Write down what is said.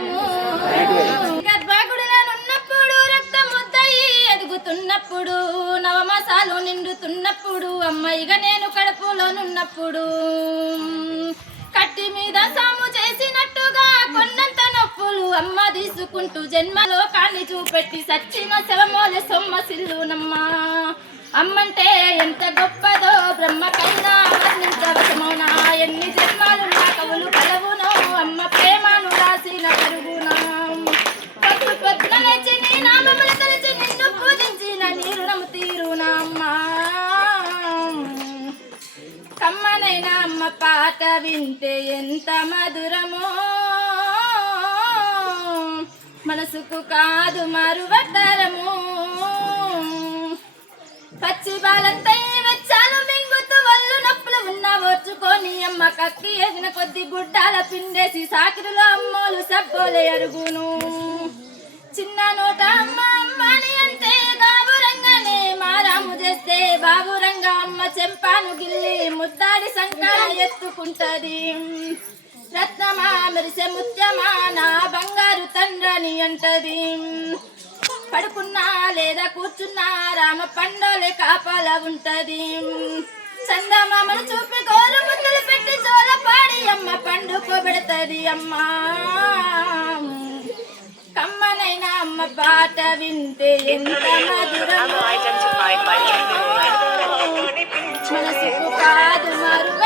అవతారము గర్భగుడిలో ఉన్నప్పుడు రక్తం ముద్దయి ఎదుగుతున్నప్పుడు నవమాసాలు నిండుతున్నప్పుడు అమ్మాయిగా నేను కడుపులోనున్నప్పుడు కట్టి మీద సాము చేసినట్టుగా కొన్నంత నొప్పులు అమ్మ తీసుకుంటూ జన్మలో కాన్ని చూపెట్టి సచ్చిన శవమోలే సొమ్మసిల్లునమ్మా అమ్మంటే ఎంత గొప్పదో బ్రహ్మకైనా వర్ణించవసమౌనా ఎన్ని జన్మాలు నా కవులు కలవునో అమ్మ ప్రేమను రాసిన కరుగునా పొద్దు పొద్దున లేచి నీ నామములు తలచి నిన్ను పూజించిన నీ రుణము తీరునా అమ్మా కమ్మనైనా అమ్మ పాట వింటే ఎంత మధురమో మనసుకు కాదు మరువతరము పచ్చి బాలంతా వెచ్చాలు మింగుతూ వల్లు నొప్పులు ఉన్నా ఓర్చుకొని అమ్మ కక్కి ఎగిన కొద్ది గుడ్డాల పిండేసి సాకిరులో అమ్మోలు సబ్బోలే అరుగును చిన్న నోట అమ్మ అమ్మని అంటే గాబురంగానే మారాము చేస్తే బాబురంగా అమ్మ చెంపాను గిల్లి ముద్దాడి సంకాల ఎత్తుకుంటది రత్నమా మెరిసే ముత్యమా నా బంగారు తండ్రని అంటది పడుకున్నా లేదా కూర్చున్నా రామ పండోలే కాపాల ఉంటది చందమామను చూపి గోరు ముద్దలు పెట్టి జోలపాడి అమ్మ పండుకోబెడతది అమ్మా కమ్మనైనా అమ్మ పాట వింటే ఎంత మధురమో మనసుకు కాదు మరు